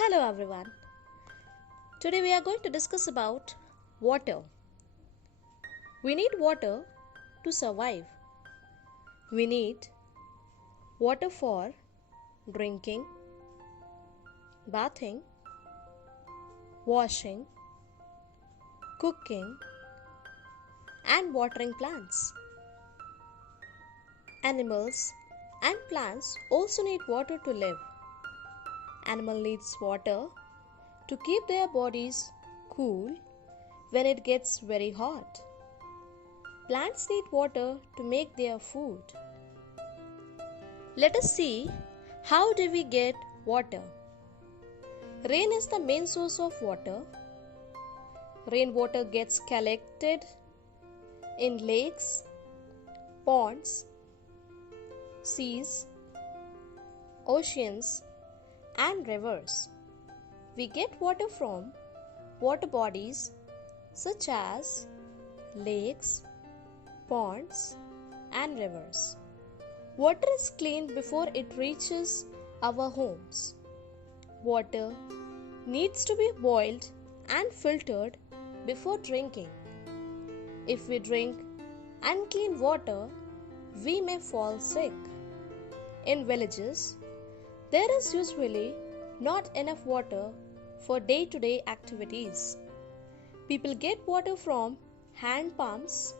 Hello everyone. Today we are going to discuss about water. We need water to survive. We need water for drinking, bathing, washing, cooking and watering plants. Animals and plants also need water to live. Animal needs water to keep their bodies cool when it gets very hot. Plants need water to make their food. Let us see how do we get water. Rain is the main source of water. Rainwater gets collected in lakes, ponds, seas, oceans and rivers. We get water from water bodies such as lakes, ponds and rivers. Water is cleaned before it reaches our homes. Water needs to be boiled and filtered before drinking. If we drink unclean water, we may fall sick. In villages, there is usually not enough water for day-to-day activities. People get water from hand pumps,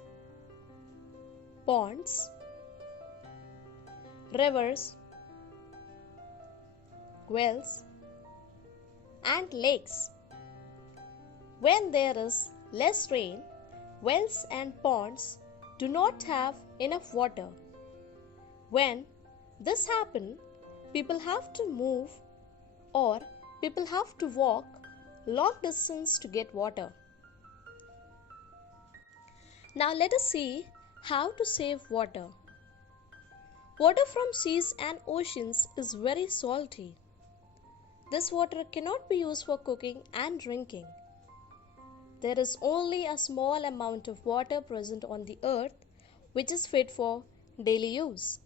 ponds, rivers, wells, and lakes. When there is less rain, wells and ponds do not have enough water. When this happens, people have to move or people have to walk long distance to get water. Now let us see how to save water. Water from seas and oceans is very salty. This water cannot be used for cooking and drinking. There is only a small amount of water present on the earth which is fit for daily use.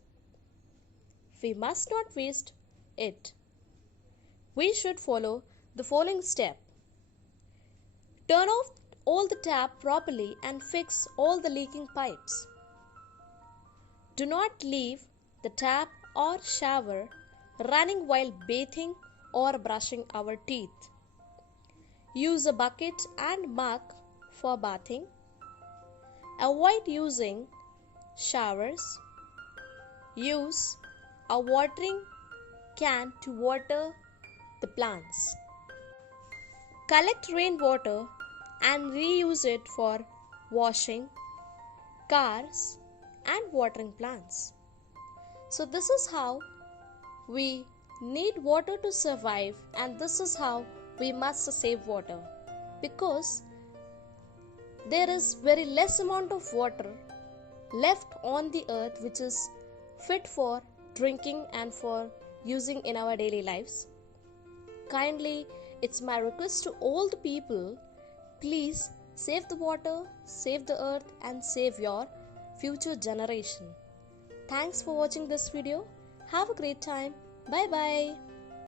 We must not waste it. We should follow the following step. Turn off all the tap properly and fix all the leaking pipes. Do not leave the tap or shower running while bathing or brushing our teeth. Use a bucket and mug for bathing. Avoid using showers. Use a watering can to water the plants. Collect rainwater and reuse it for washing cars and watering plants. So this is how we need water to survive, and this is how we must save water, because there is very less amount of water left on the earth which is fit for drinking and for using in our daily lives. Kindly, it's my request to all the people, please save the water, save the earth and save your future generation. Thanks for watching this video. Have a great time. Bye bye.